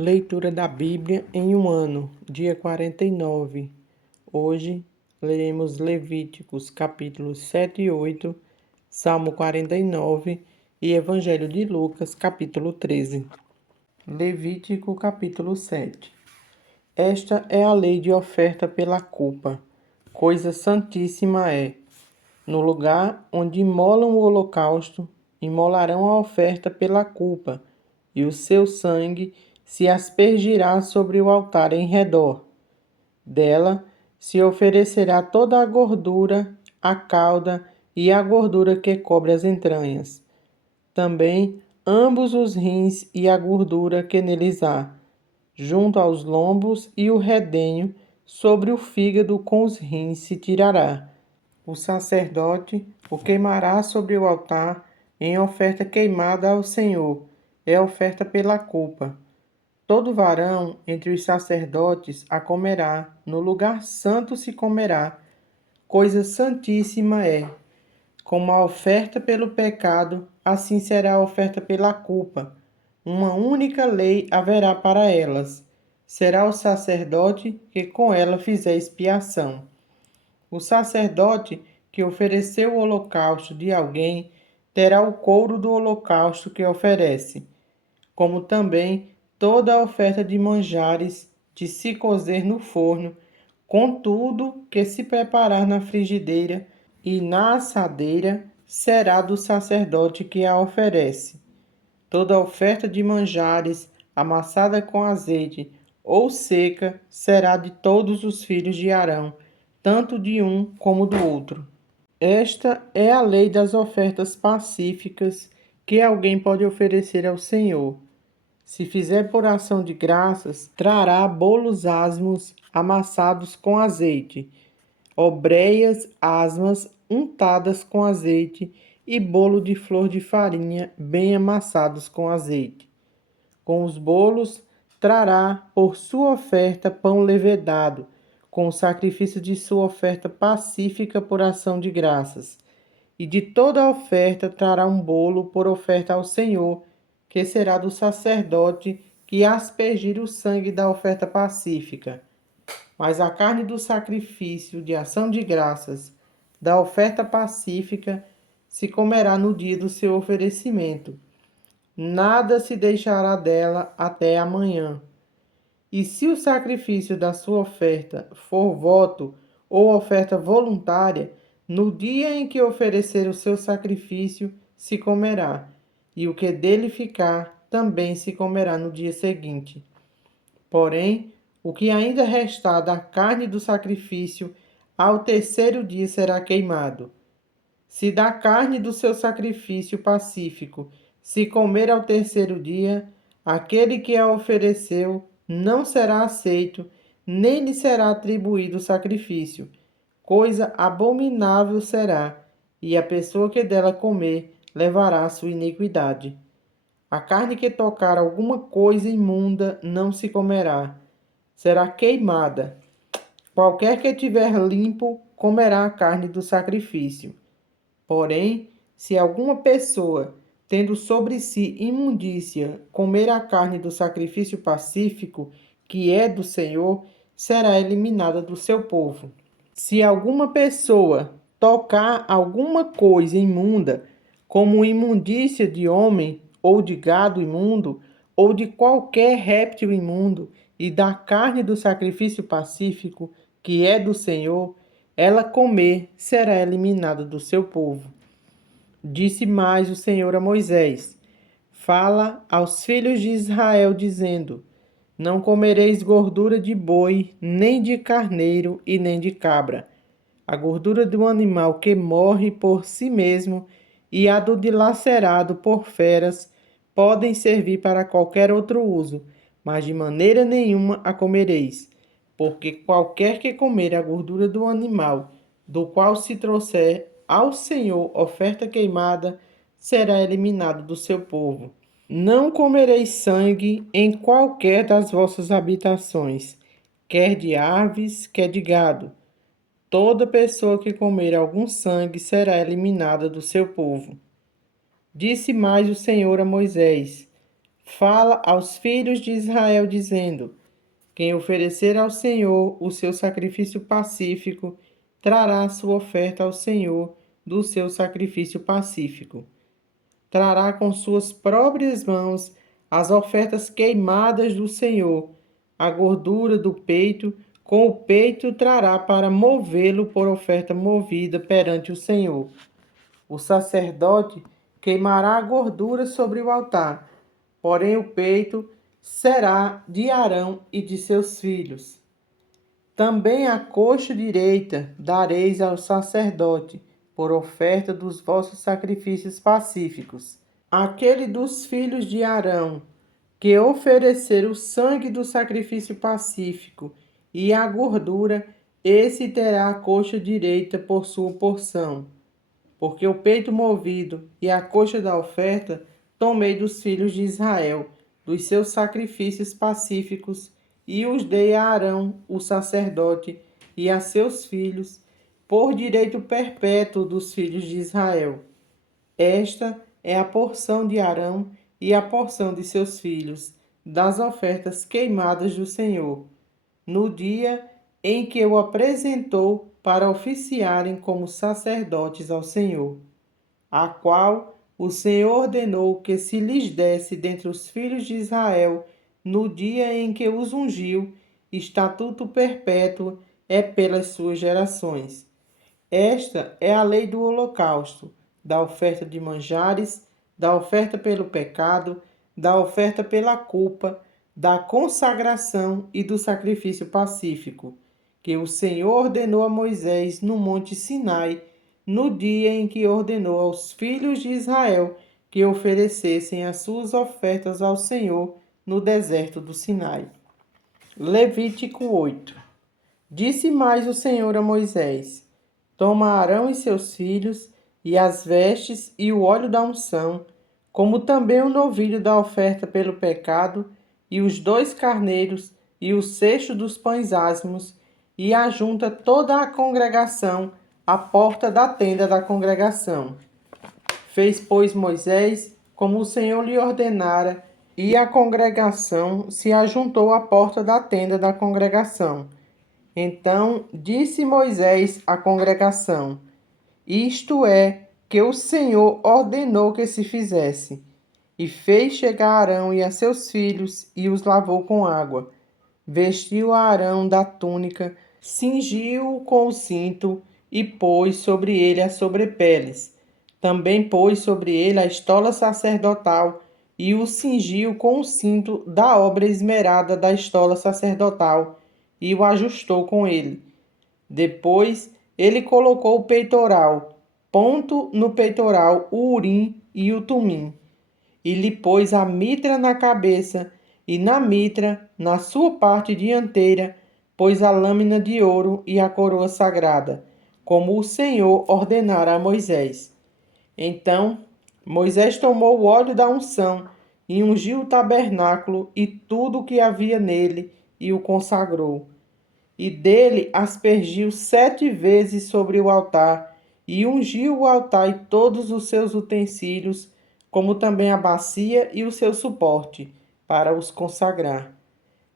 Leitura da Bíblia em um ano, dia 49. Hoje leremos Levíticos capítulos 7 e 8, Salmo 49 e Evangelho de Lucas capítulo 13. Levítico capítulo 7. Esta é a lei de oferta pela culpa. Coisa santíssima é. No lugar onde imolam o holocausto, imolarão a oferta pela culpa, e o seu sangue se aspergirá sobre o altar em redor. Dela se oferecerá toda a gordura, a cauda e a gordura que cobre as entranhas. Também ambos os rins e a gordura que neles há, junto aos lombos e o redenho, sobre o fígado com os rins se tirará. O sacerdote o queimará sobre o altar em oferta queimada ao Senhor, é oferta pela culpa. Todo varão entre os sacerdotes a comerá, no lugar santo se comerá, coisa santíssima é. Como a oferta pelo pecado, assim será a oferta pela culpa. Uma única lei haverá para elas. Será o sacerdote que com ela fizer expiação. O sacerdote que ofereceu o holocausto de alguém terá o couro do holocausto que oferece, como também toda a oferta de manjares de se cozer no forno, com tudo que se preparar na frigideira e na assadeira, será do sacerdote que a oferece. Toda a oferta de manjares amassada com azeite ou seca será de todos os filhos de Arão, tanto de um como do outro. Esta é a lei das ofertas pacíficas que alguém pode oferecer ao Senhor. Se fizer por ação de graças, trará bolos asmos amassados com azeite, obreias asmas untadas com azeite e bolo de flor de farinha bem amassados com azeite. Com os bolos, trará por sua oferta pão levedado, com o sacrifício de sua oferta pacífica por ação de graças. E de toda a oferta trará um bolo por oferta ao Senhor, que será do sacerdote que aspergir o sangue da oferta pacífica. Mas a carne do sacrifício de ação de graças, da oferta pacífica, se comerá no dia do seu oferecimento. Nada se deixará dela até amanhã. E se o sacrifício da sua oferta for voto ou oferta voluntária, no dia em que oferecer o seu sacrifício, se comerá, e o que dele ficar também se comerá no dia seguinte. Porém, o que ainda restar da carne do sacrifício, ao terceiro dia será queimado. Se da carne do seu sacrifício pacífico se comer ao terceiro dia, aquele que a ofereceu não será aceito, nem lhe será atribuído o sacrifício. Coisa abominável será, e a pessoa que dela comer levará a sua iniquidade. A carne que tocar alguma coisa imunda não se comerá, será queimada. Qualquer que tiver limpo comerá a carne do sacrifício. Porém, se alguma pessoa, tendo sobre si imundícia, comer a carne do sacrifício pacífico, que é do Senhor, será eliminada do seu povo. Se alguma pessoa tocar alguma coisa imunda, como imundícia de homem, ou de gado imundo, ou de qualquer réptil imundo, e da carne do sacrifício pacífico, que é do Senhor, ela comer, será eliminada do seu povo. Disse mais o Senhor a Moisés: Fala aos filhos de Israel, dizendo: Não comereis gordura de boi, nem de carneiro e nem de cabra. A gordura do animal que morre por si mesmo e a do dilacerado por feras podem servir para qualquer outro uso, mas de maneira nenhuma a comereis, porque qualquer que comer a gordura do animal, do qual se trouxer ao Senhor oferta queimada, será eliminado do seu povo. Não comereis sangue em qualquer das vossas habitações, quer de aves, quer de gado. Toda pessoa que comer algum sangue será eliminada do seu povo. Disse mais o Senhor a Moisés: fala aos filhos de Israel, dizendo: quem oferecer ao Senhor o seu sacrifício pacífico, trará sua oferta ao Senhor do seu sacrifício pacífico. Trará com suas próprias mãos as ofertas queimadas do Senhor, a gordura do peito, com o peito trará para movê-lo por oferta movida perante o Senhor. O sacerdote queimará a gordura sobre o altar, porém o peito será de Arão e de seus filhos. Também a coxa direita dareis ao sacerdote, por oferta dos vossos sacrifícios pacíficos. Aquele dos filhos de Arão que oferecer o sangue do sacrifício pacífico e a gordura, esse terá a coxa direita por sua porção. Porque o peito movido e a coxa da oferta tomei dos filhos de Israel, dos seus sacrifícios pacíficos, e os dei a Arão, o sacerdote, e a seus filhos, por direito perpétuo dos filhos de Israel. Esta é a porção de Arão e a porção de seus filhos, das ofertas queimadas do Senhor, no dia em que o apresentou para oficiarem como sacerdotes ao Senhor, a qual o Senhor ordenou que se lhes desse dentre os filhos de Israel, no dia em que os ungiu, estatuto perpétuo é pelas suas gerações. Esta é a lei do holocausto, da oferta de manjares, da oferta pelo pecado, da oferta pela culpa, da consagração e do sacrifício pacífico, que o Senhor ordenou a Moisés no monte Sinai, no dia em que ordenou aos filhos de Israel que oferecessem as suas ofertas ao Senhor no deserto do Sinai. Levítico 8. Disse mais o Senhor a Moisés: toma Arão e seus filhos, e as vestes e o óleo da unção, como também o novilho da oferta pelo pecado, e os 2 carneiros, e o cesto dos pães ázimos, e ajunta toda a congregação à porta da tenda da congregação. Fez, pois, Moisés como o Senhor lhe ordenara, e a congregação se ajuntou à porta da tenda da congregação. Então disse Moisés à congregação: isto é que o Senhor ordenou que se fizesse. E fez chegar Arão e a seus filhos, e os lavou com água. Vestiu a Arão da túnica, cingiu-o com o cinto, e pôs sobre ele as sobrepeles. Também pôs sobre ele a estola sacerdotal, e o cingiu com o cinto da obra esmerada da estola sacerdotal, e o ajustou com ele. Depois ele colocou o peitoral, ponto no peitoral, o urim e o tumim, e lhe pôs a mitra na cabeça, e na mitra, na sua parte dianteira, pôs a lâmina de ouro e a coroa sagrada, como o Senhor ordenara a Moisés. Então Moisés tomou o óleo da unção e ungiu o tabernáculo e tudo o que havia nele, e o consagrou. E dele aspergiu 7 vezes sobre o altar, e ungiu o altar e todos os seus utensílios, como também a bacia e o seu suporte, para os consagrar.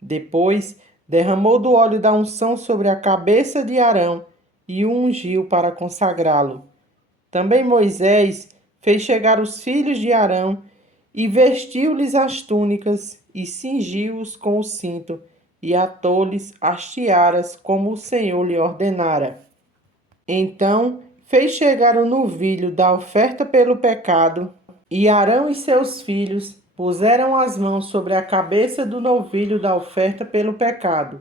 Depois derramou do óleo da unção sobre a cabeça de Arão, e o ungiu para consagrá-lo. Também Moisés fez chegar os filhos de Arão, e vestiu-lhes as túnicas, e cingiu-os com o cinto, e atou-lhes as tiaras, como o Senhor lhe ordenara. Então fez chegar o novilho da oferta pelo pecado, e Arão e seus filhos puseram as mãos sobre a cabeça do novilho da oferta pelo pecado.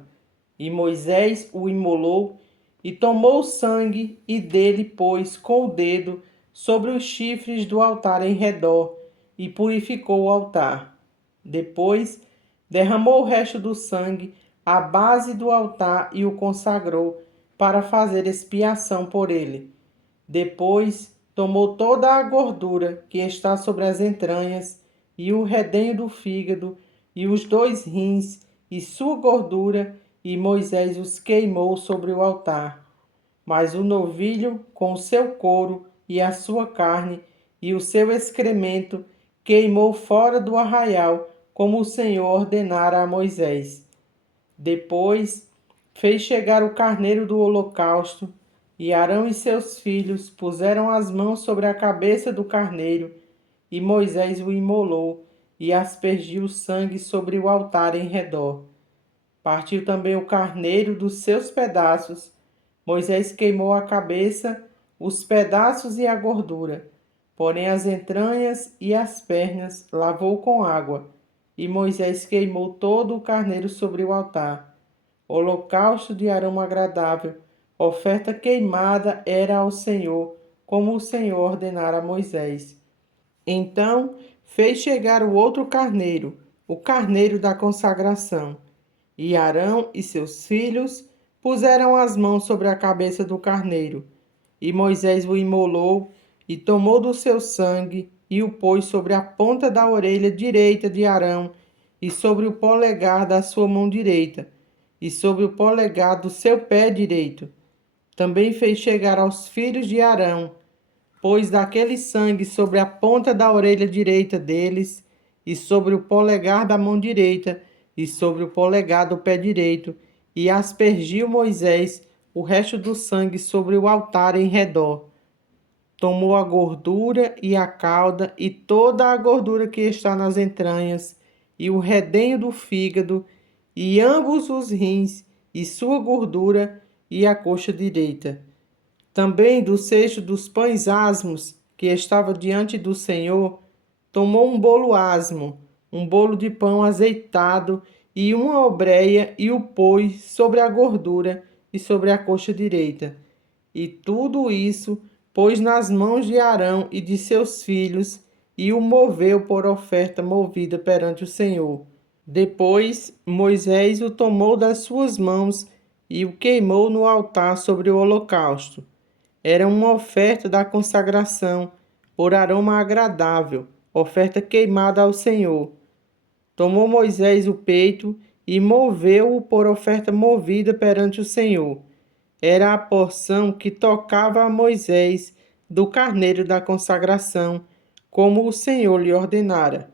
E Moisés o imolou, e tomou o sangue, e dele pôs com o dedo sobre os chifres do altar em redor, e purificou o altar. Depois derramou o resto do sangue à base do altar e o consagrou para fazer expiação por ele. Depois tomou toda a gordura que está sobre as entranhas, e o redenho do fígado, e os 2 rins, e sua gordura, e Moisés os queimou sobre o altar. Mas o novilho, com o seu couro, e a sua carne, e o seu excremento, queimou fora do arraial, como o Senhor ordenara a Moisés. Depois fez chegar o carneiro do holocausto, e Arão e seus filhos puseram as mãos sobre a cabeça do carneiro, e Moisés o imolou, e aspergiu o sangue sobre o altar em redor. Partiu também o carneiro dos seus pedaços. Moisés queimou a cabeça, os pedaços e a gordura, porém as entranhas e as pernas lavou com água, e Moisés queimou todo o carneiro sobre o altar. Holocausto de aroma agradável, oferta queimada era ao Senhor, como o Senhor ordenara a Moisés. Então fez chegar o outro carneiro, o carneiro da consagração. E Arão e seus filhos puseram as mãos sobre a cabeça do carneiro. E Moisés o imolou e tomou do seu sangue e o pôs sobre a ponta da orelha direita de Arão e sobre o polegar da sua mão direita e sobre o polegar do seu pé direito. Também fez chegar aos filhos de Arão, pôs daquele sangue sobre a ponta da orelha direita deles, e sobre o polegar da mão direita, e sobre o polegar do pé direito, e aspergiu Moisés o resto do sangue sobre o altar em redor. Tomou a gordura e a cauda, e toda a gordura que está nas entranhas, e o redenho do fígado, e ambos os rins, e sua gordura, e a coxa direita. Também do cesto dos pães asmos que estava diante do Senhor, tomou um bolo asmo, um bolo de pão azeitado e uma obreia, e o pôs sobre a gordura e sobre a coxa direita. E tudo isso pôs nas mãos de Arão e de seus filhos, e o moveu por oferta movida perante o Senhor. Depois Moisés o tomou das suas mãos e o queimou no altar sobre o holocausto. Era uma oferta da consagração, por aroma agradável, oferta queimada ao Senhor. Tomou Moisés o peito e moveu-o por oferta movida perante o Senhor. Era a porção que tocava a Moisés do carneiro da consagração, como o Senhor lhe ordenara.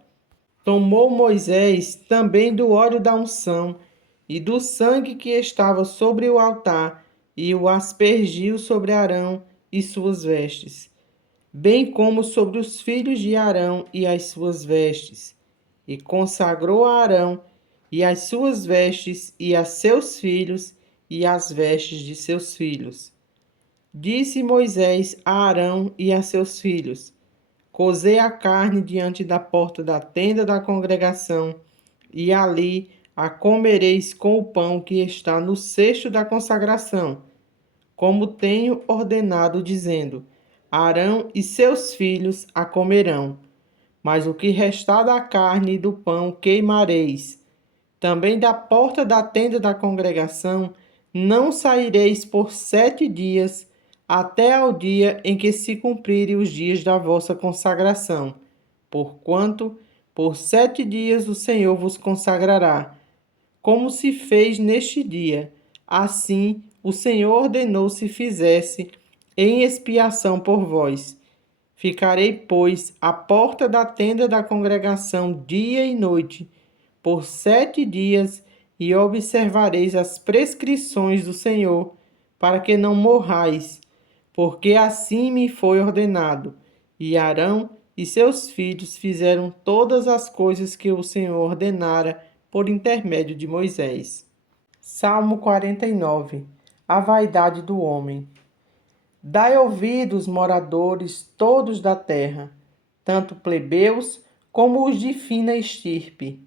Tomou Moisés também do óleo da unção e do sangue que estava sobre o altar, e o aspergiu sobre Arão e suas vestes, bem como sobre os filhos de Arão e as suas vestes. E consagrou a Arão e as suas vestes, e a seus filhos, e as vestes de seus filhos. Disse Moisés a Arão e a seus filhos: Cozei a carne diante da porta da tenda da congregação, e ali a comereis com o pão que está no cesto da consagração, como tenho ordenado, dizendo: Arão e seus filhos a comerão. Mas o que restar da carne e do pão queimareis. Também da porta da tenda da congregação não saireis por 7 dias, até ao dia em que se cumprirem os dias da vossa consagração. Porquanto, por 7 dias o Senhor vos consagrará, como se fez neste dia. Assim o Senhor ordenou se fizesse em expiação por vós. Ficarei, pois, à porta da tenda da congregação dia e noite, por 7 dias, e observareis as prescrições do Senhor, para que não morrais, porque assim me foi ordenado. E Arão e seus filhos fizeram todas as coisas que o Senhor ordenara por intermédio de Moisés. Salmo 49. A vaidade do homem. Dai ouvidos, moradores todos da terra, tanto plebeus como os de fina estirpe,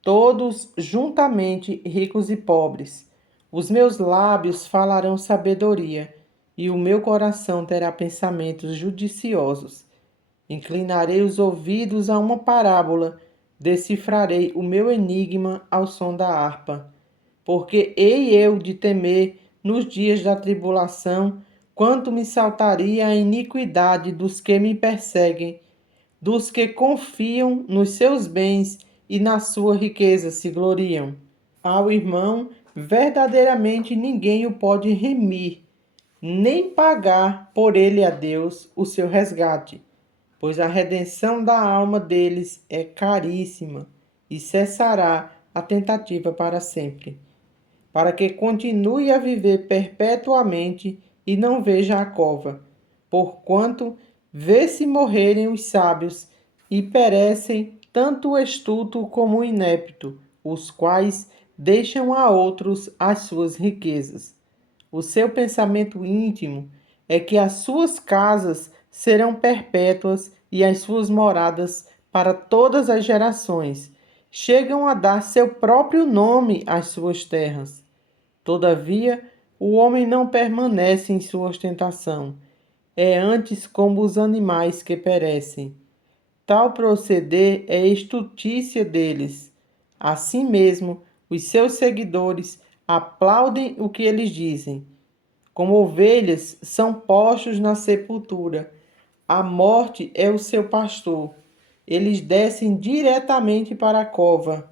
todos juntamente ricos e pobres. Os meus lábios falarão sabedoria, e o meu coração terá pensamentos judiciosos. Inclinarei os ouvidos a uma parábola, decifrarei o meu enigma ao som da harpa. Porque hei eu de temer nos dias da tribulação, quanto me saltaria a iniquidade dos que me perseguem, dos que confiam nos seus bens e na sua riqueza se gloriam. Ao irmão, verdadeiramente ninguém o pode remir, nem pagar por ele a Deus o seu resgate, pois a redenção da alma deles é caríssima, e cessará a tentativa para sempre, para que continue a viver perpetuamente e não veja a cova, porquanto vê-se morrerem os sábios e perecem tanto o estulto como o inepto, os quais deixam a outros as suas riquezas. O seu pensamento íntimo é que as suas casas serão perpétuas e as suas moradas para todas as gerações. Chegam a dar seu próprio nome às suas terras. Todavia, o homem não permanece em sua ostentação. É antes como os animais que perecem. Tal proceder é estultícia deles. Assim mesmo, os seus seguidores aplaudem o que eles dizem. Como ovelhas, são postos na sepultura. A morte é o seu pastor. Eles descem diretamente para a cova,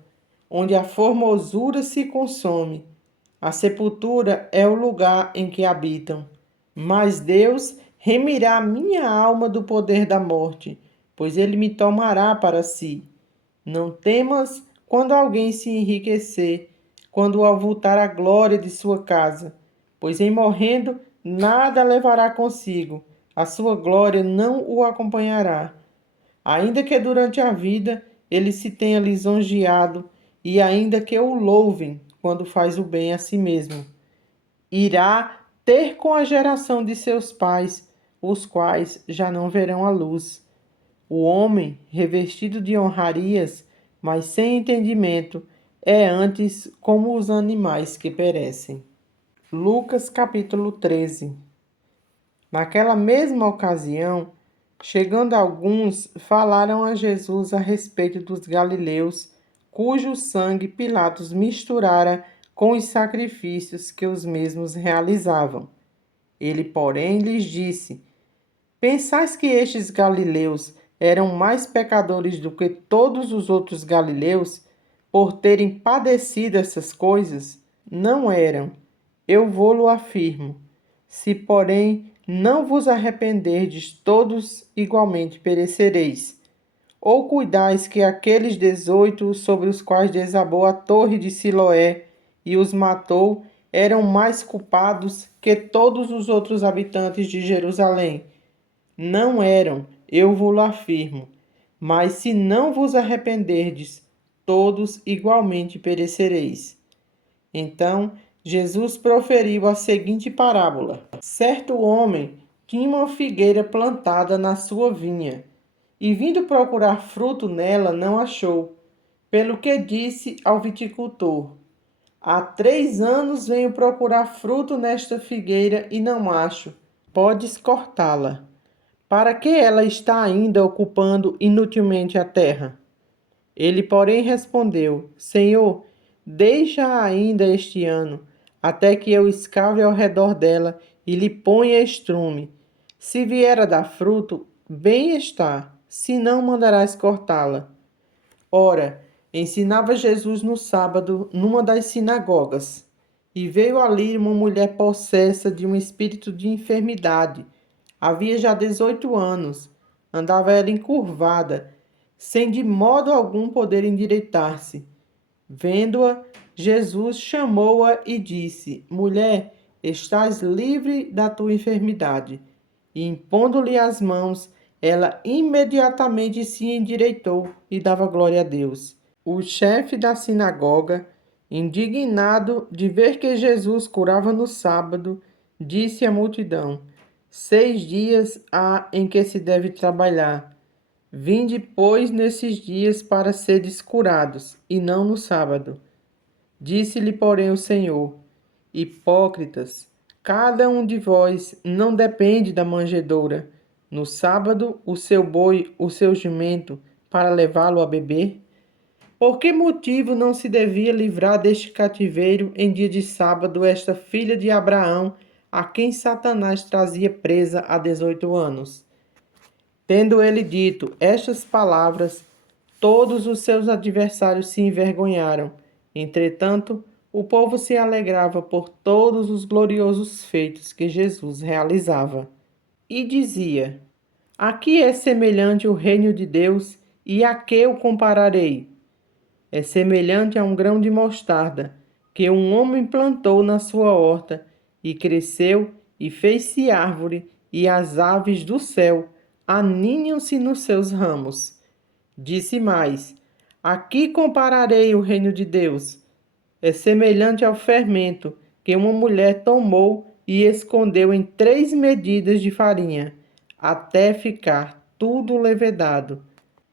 onde a formosura se consome. A sepultura é o lugar em que habitam. Mas Deus remirá minha alma do poder da morte, pois ele me tomará para si. Não temas quando alguém se enriquecer, quando avultar a glória de sua casa, pois em morrendo nada levará consigo, a sua glória não o acompanhará. Ainda que durante a vida ele se tenha lisonjeado, e ainda que o louvem quando faz o bem a si mesmo, irá ter com a geração de seus pais, os quais já não verão a luz. O homem, revestido de honrarias, mas sem entendimento, é antes como os animais que perecem. Lucas capítulo 13. Naquela mesma ocasião, chegando alguns, falaram a Jesus a respeito dos galileus, cujo sangue Pilatos misturara com os sacrifícios que os mesmos realizavam. Ele, porém, lhes disse: Pensais que estes galileus eram mais pecadores do que todos os outros galileus, por terem padecido essas coisas? Não eram, eu vô-lo afirmo. Se, porém, não vos arrependerdes, todos igualmente perecereis. Ou cuidais que aqueles 18 sobre os quais desabou a torre de Siloé e os matou eram mais culpados que todos os outros habitantes de Jerusalém? Não eram, eu vos afirmo. Mas se não vos arrependerdes, todos igualmente perecereis. Então Jesus proferiu a seguinte parábola: Certo homem tinha uma figueira plantada na sua vinha, e vindo procurar fruto nela, não achou. Pelo que disse ao viticultor: Há 3 anos venho procurar fruto nesta figueira e não acho. Podes cortá-la. Para que ela está ainda ocupando inutilmente a terra? Ele, porém, respondeu: Senhor, deixa-a ainda este ano, até que eu escave ao redor dela e lhe ponha estrume. Se vier a dar fruto, bem está, se não mandarás cortá-la. Ora, ensinava Jesus no sábado numa das sinagogas, e veio ali uma mulher possessa de um espírito de enfermidade. Havia já 18 anos, andava ela encurvada, sem de modo algum poder endireitar-se. Vendo-a, Jesus chamou-a e disse: Mulher, estás livre da tua enfermidade. E impondo-lhe as mãos, ela imediatamente se endireitou e dava glória a Deus. O chefe da sinagoga, indignado de ver que Jesus curava no sábado, disse à multidão: 6 dias há em que se deve trabalhar. Vinde, pois, nesses dias para seres curados, e não no sábado. Disse-lhe, porém, o Senhor: Hipócritas, cada um de vós não depende da manjedoura, no sábado, o seu boi, o seu jumento, para levá-lo a beber? Por que motivo não se devia livrar deste cativeiro em dia de sábado esta filha de Abraão, a quem Satanás trazia presa há 18 anos? Tendo ele dito estas palavras, todos os seus adversários se envergonharam. Entretanto, o povo se alegrava por todos os gloriosos feitos que Jesus realizava. E dizia: A que é semelhante o reino de Deus, e a que o compararei? é semelhante a um grão de mostarda, que um homem plantou na sua horta, e cresceu e fez-se árvore, e as aves do céu aninham-se nos seus ramos. Disse mais: Aqui compararei o reino de Deus. É semelhante ao fermento que uma mulher tomou e escondeu em 3 medidas de farinha, até ficar tudo levedado.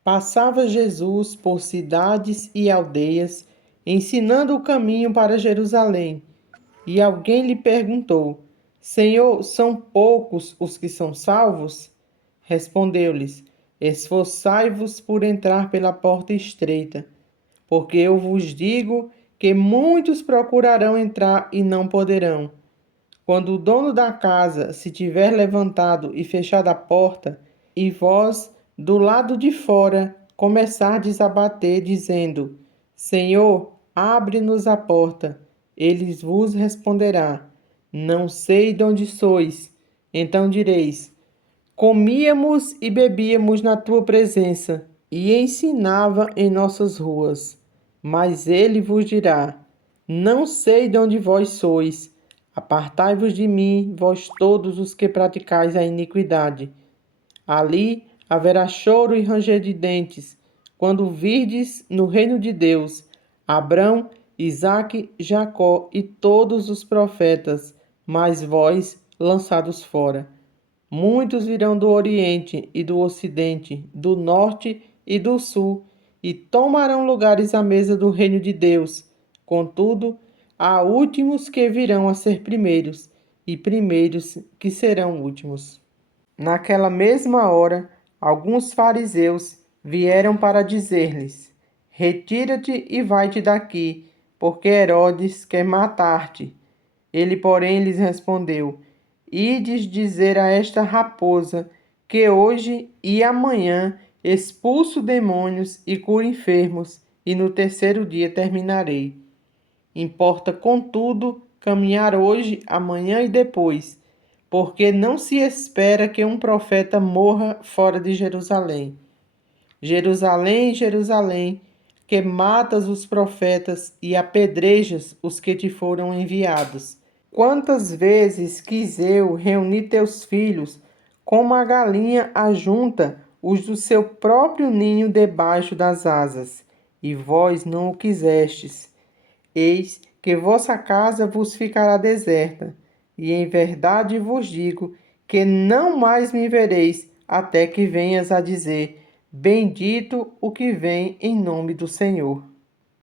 Passava Jesus por cidades e aldeias, ensinando o caminho para Jerusalém. E alguém lhe perguntou: Senhor, são poucos os que são salvos? Respondeu-lhes: Esforçai-vos por entrar pela porta estreita, porque eu vos digo que muitos procurarão entrar e não poderão. Quando o dono da casa se tiver levantado e fechado a porta, e vós, do lado de fora, começardes a bater, dizendo: Senhor, abre-nos a porta, ele vos responderá: Não sei de onde sois. Então direis: Comíamos e bebíamos na tua presença, e ensinava em nossas ruas. Mas ele vos dirá: Não sei de onde vós sois. Apartai-vos de mim, vós todos os que praticais a iniquidade. Ali haverá choro e ranger de dentes, quando virdes no reino de Deus Abrão, Isaque, Jacó e todos os profetas, mas vós lançados fora. Muitos virão do Oriente e do Ocidente, do Norte e do Sul, e tomarão lugares à mesa do reino de Deus. Contudo, há últimos que virão a ser primeiros, e primeiros que serão últimos. Naquela mesma hora, alguns fariseus vieram para dizer-lhes: Retira-te e vai-te daqui, porque Herodes quer matar-te. Ele, porém, lhes respondeu: Ides dizer a esta raposa que hoje e amanhã expulso demônios e curo enfermos, e no terceiro dia terminarei. Importa, contudo, caminhar hoje, amanhã e depois, porque não se espera que um profeta morra fora de Jerusalém. Jerusalém, Jerusalém, que matas os profetas e apedrejas os que te foram enviados. Quantas vezes quis eu reunir teus filhos, como a galinha ajunta os do seu próprio ninho debaixo das asas, e vós não o quisestes. Eis que vossa casa vos ficará deserta, e em verdade vos digo que não mais me vereis, até que venhas a dizer: Bendito o que vem em nome do Senhor.